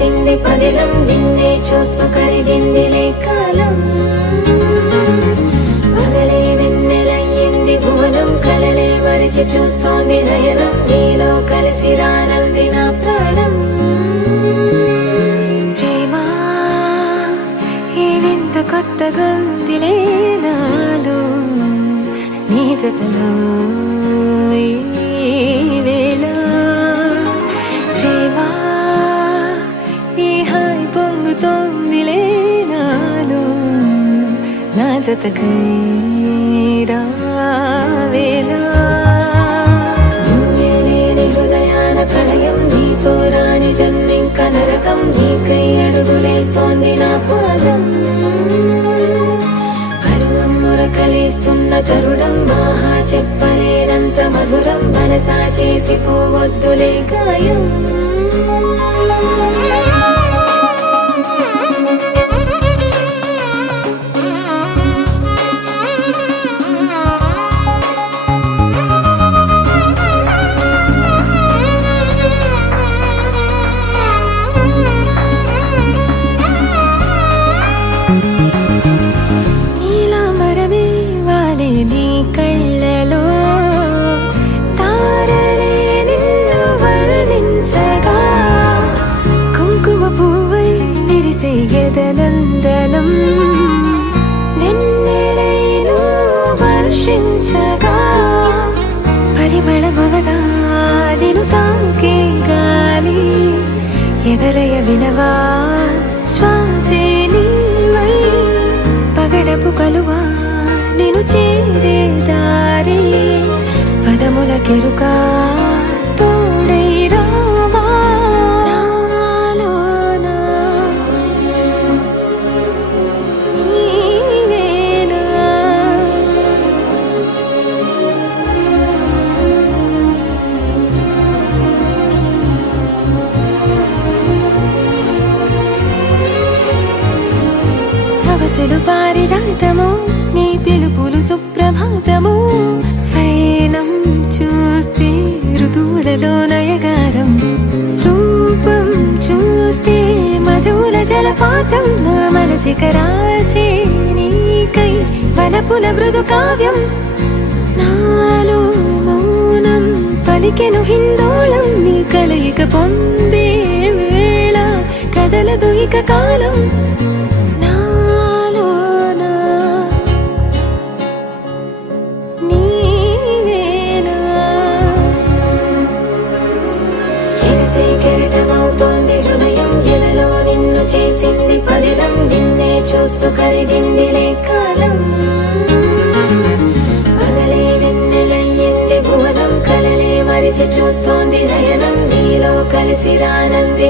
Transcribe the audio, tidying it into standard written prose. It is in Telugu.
చేసింది పదిలం, నిన్నే చూస్తూ కరిగిందిలే కాలం. పగలే వెన్నెలయ్యింది భువనం, కలలే మరిచి చూస్తోంది నయనం. నీలో కలిసి రానంది నా ప్రాణం. ప్రేమా ఈ వింత కొత్తగా ఉందిలే నాలో, నీ జతలో ఈ వేళ. ప్రేమా ఈ హాయి పొంగుతోందిలే నాలో, నా జతకై రావేళ. నువ్వే లేని హృదయాల ప్రళయం, నీతో రాని జన్మింక నరకం. నీకై అడుగులేస్తోంది నా పాదం. కలిస్తున్న తరుణం, మహా చెప్పలేనంత మధురం. మనసా చేసి పోవద్దులే గాయం. నందనం వెన్నెలైను వర్షించగా, పరిమళమవదా నిను తాకే గాలి. ఎదలయ వినవా శ్వాసే నీవై, పగడపు కలువా నిను చేరే దారి. పదముల కెరుకా తోడై రావా. సవసులు పారిజాతము, నీ పిలుపులు సుప్రభాతము. ఫైనం చూస్తే ఋతువులలో నయగారం, రూపం చూస్తే మధుల జలపాతం. నా మనసిక రాసే నీకై వలపుల మృదు కావ్యం. నాలో మౌనం పలికెను హిందోళం, నీ కలయిక పొందే వేళ కదలదు ఇక కాలం. కెరటమవుతోంది హృదయం, ఎలలో నిన్ను చేసింది పదిలం. నిన్నే చూస్తూ కరిగిందిలే కాలం. పగలే వెన్నెలయ్యింది భువనం, కలలే మరిచి చూస్తోంది నయనం. నీలో కలిసి రానంది